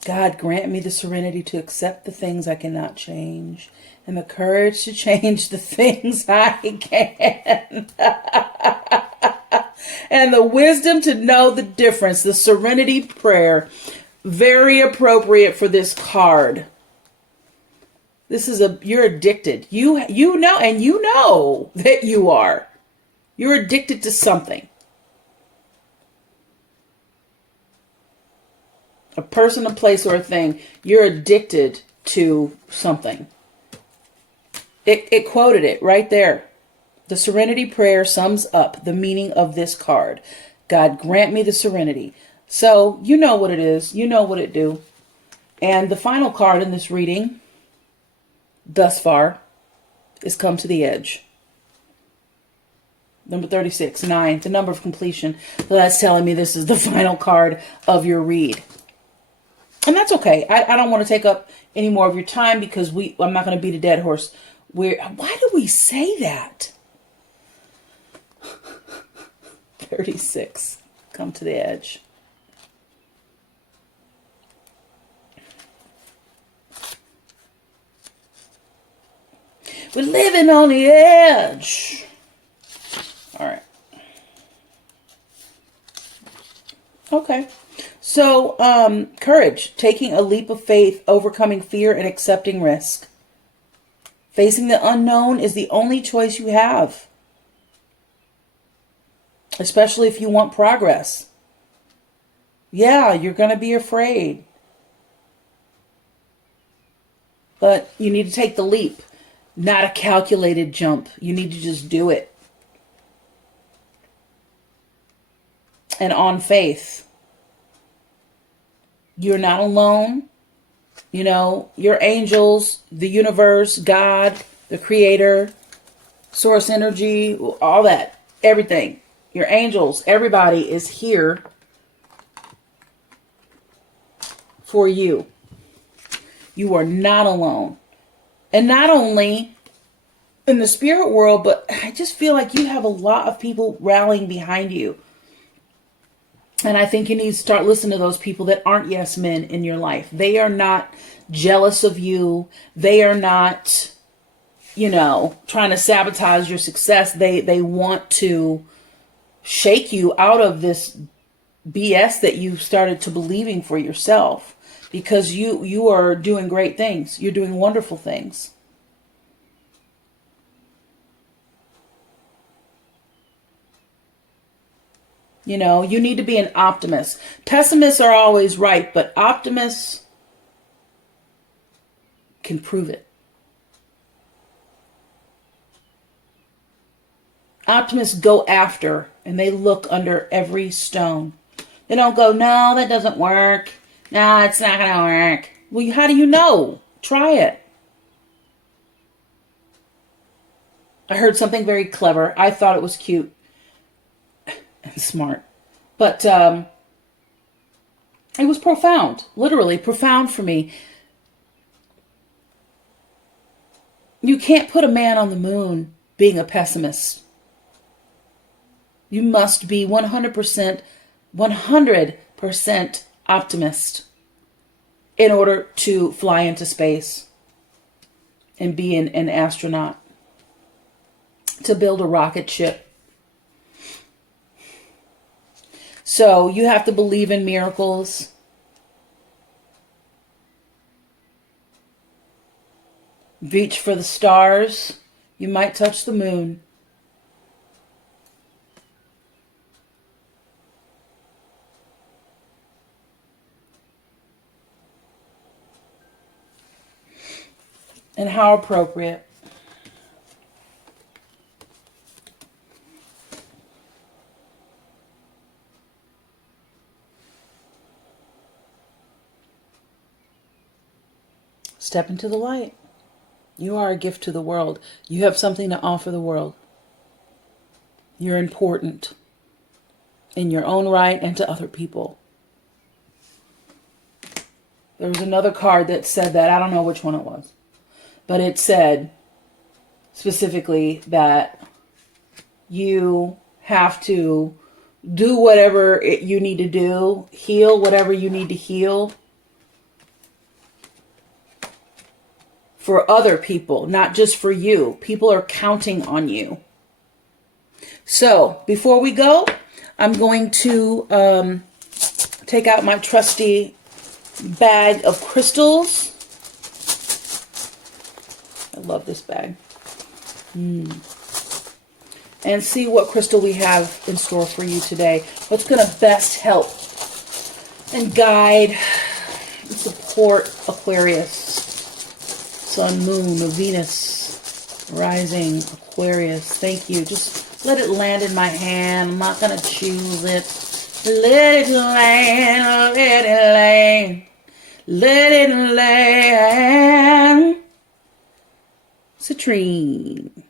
God, grant me the serenity to accept the things I cannot change, and the courage to change the things I can. And the wisdom to know the difference. The Serenity prayer. Very appropriate for this card. This is you're addicted. You know, and you know that you are. You're addicted to something. A person, a place, or a thing. You're addicted to something. It quoted it right there. The Serenity prayer sums up the meaning of this card. God, grant me the serenity. So you know what it is. You know what it do. And the final card in this reading, thus far, is Come to the Edge. Number 36, 9, the number of completion. So that's telling me this is the final card of your read. And that's okay. I don't want to take up any more of your time, because I'm not going to beat a dead horse. Why do we say that? 36. Come to the edge. We're living on the edge. All right. Okay. So, courage, taking a leap of faith, overcoming fear, and accepting risk. Facing the unknown is the only choice you have, especially if you want progress. Yeah, you're going to be afraid, but you need to take the leap, not a calculated jump. You need to just do it. And on faith. You're not alone. You know, your angels, the universe, God, the creator, source energy, all that, everything. Your angels, everybody is here for you. You are not alone. And not only in the spirit world, but I just feel like you have a lot of people rallying behind you. And I think you need to start listening to those people that aren't yes men in your life. They are not jealous of you. They are not, you know, trying to sabotage your success. They want to shake you out of this BS that you've started to believing for yourself, because you are doing great things. You're doing wonderful things. You know, you need to be an optimist. Pessimists are always right, but optimists can prove it. Optimists go after, and they look under every stone. They don't go, no, that doesn't work. No, it's not going to work. Well, how do you know? Try it. I heard something very clever. I thought it was cute and smart. But it was profound. Literally profound for me. You can't put a man on the moon being a pessimist. You must be 100% optimist in order to fly into space and be an astronaut, to build a rocket ship. So you have to believe in miracles. Reach for the stars. You might touch the moon. And how appropriate. Step into the light. You are a gift to the world. You have something to offer the world. You're important in your own right and to other people. There was another card that said that. I don't know which one it was. But it said specifically that you have to do whatever you need to do, heal whatever you need to heal for other people, not just for you. People are counting on you. So before we go, I'm going to take out my trusty bag of crystals. I love this bag. And see what crystal we have in store for you today. What's going to best help and guide and support Aquarius. Sun, moon, Venus, rising, Aquarius. Thank you. Just let it land in my hand. I'm not going to choose it. Let it land, let it land, let it land. Citrine.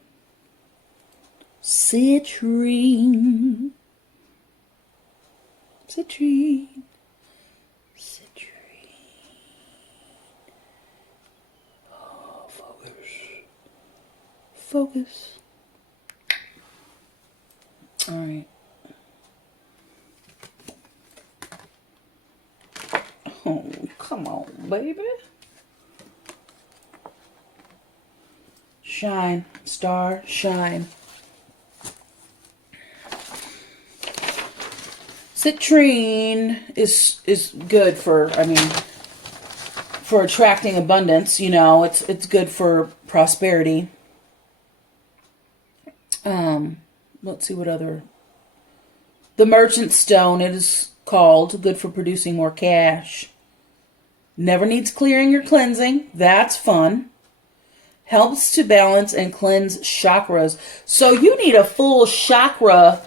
Citrine. Citrine. Citrine. Oh, focus. Focus. All right. Oh, come on, baby. Shine, star, shine. Citrine is good for, for attracting abundance. You know, it's good for prosperity. Let's see what other. The merchant stone, it is called, good for producing more cash. Never needs clearing or cleansing. That's fun. Helps to balance and cleanse chakras. So you need a full chakra.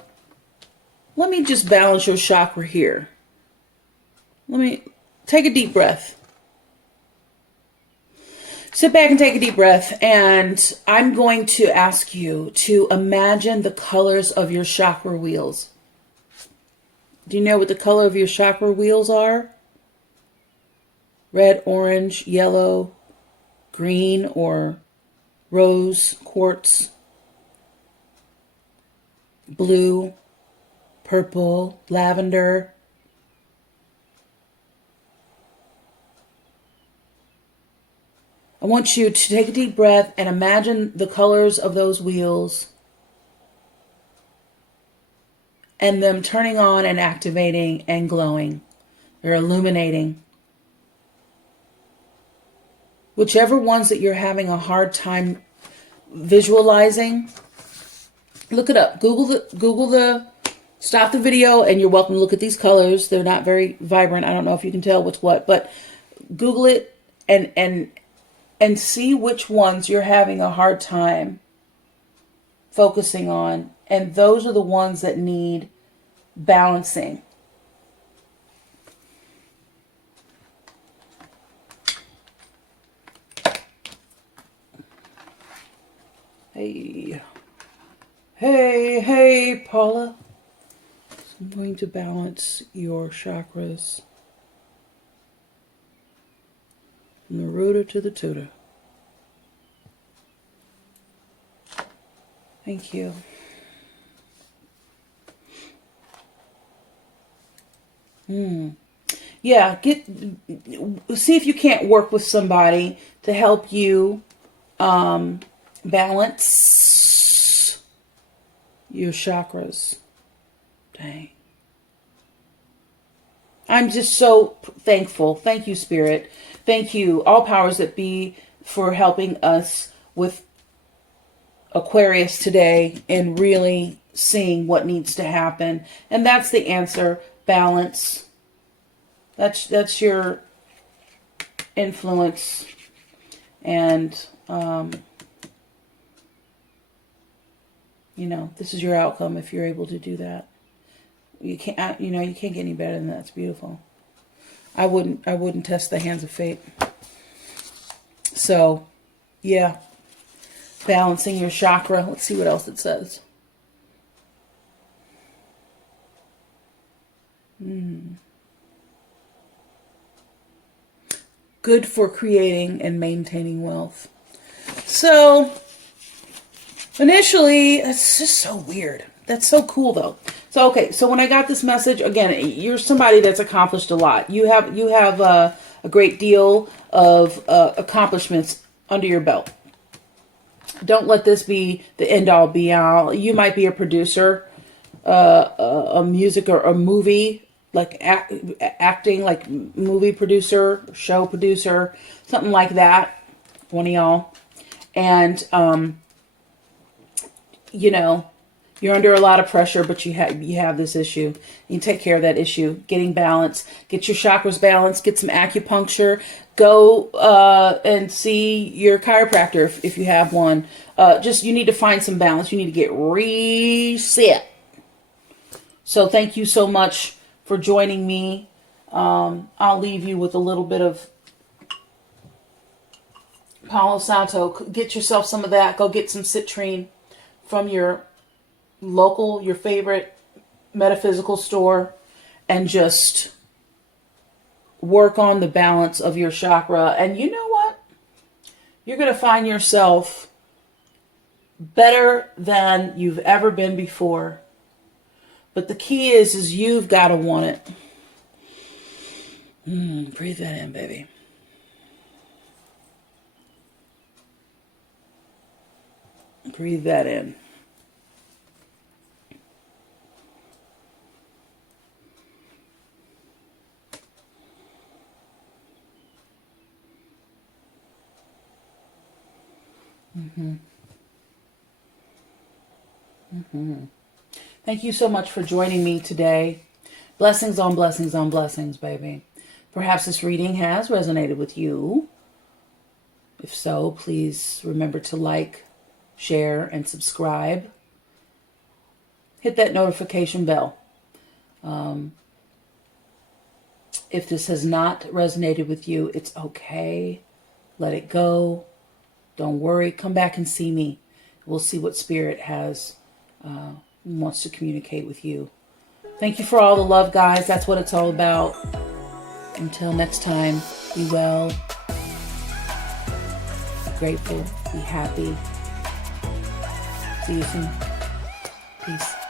Let me just balance your chakra here. Let me take a deep breath. Sit back and take a deep breath. And I'm going to ask you to imagine the colors of your chakra wheels. Do you know what the color of your chakra wheels are? Red, orange, yellow, green, or rose quartz, blue, purple, lavender. I want you to take a deep breath and imagine the colors of those wheels and them turning on and activating and glowing. They're illuminating. Whichever ones that you're having a hard time visualizing, look it up. Stop the video, and you're welcome to look at these colors. They're not very vibrant. I don't know if you can tell what's what, but Google it and see which ones you're having a hard time focusing on. And those are the ones that need balancing. Hey, Paula. So I'm going to balance your chakras from the rooter to the tutor. Thank you. Yeah, see if you can't work with somebody to help you balance your chakras. Dang. I'm just so thankful. Thank you, Spirit. Thank you, all powers that be, for helping us with Aquarius today and really seeing what needs to happen. And that's the answer. Balance. That's your influence. And this is your outcome if you're able to do that. You can't get any better than that. It's beautiful. I wouldn't test the hands of fate. So, yeah. Balancing your chakra. Let's see what else it says. Good for creating and maintaining wealth. So, initially, it's just so weird. That's so cool, though. So, okay. So when I got this message, again, you're somebody that's accomplished a lot. You have a great deal of accomplishments under your belt. Don't let this be the end all be all. You might be a producer, a music or a movie, like acting, like movie producer, show producer, something like that. One of y'all. And, you're under a lot of pressure, but you have this issue. You take care of that issue, getting balance, get your chakras balanced, get some acupuncture, go and see your chiropractor if you have one. You need to find some balance. You need to get reset. So thank you so much for joining me. I'll leave you with a little bit of Palo Santo. Get yourself some of that. Go get some citrine from your favorite metaphysical store, and just work on the balance of your chakra. And you know what? You're going to find yourself better than you've ever been before. But the key is you've got to want it. Breathe that in, baby. Breathe that in. Thank you so much for joining me today. Blessings on blessings on blessings, baby. Perhaps this reading has resonated with you. If so, please remember to like, share, and subscribe. Hit that notification bell. If this has not resonated with you, it's okay. Let it go. Don't worry. Come back and see me. We'll see what Spirit wants to communicate with you. Thank you for all the love, guys. That's what it's all about. Until next time, be well. grateful, be happy. See you soon. Peace.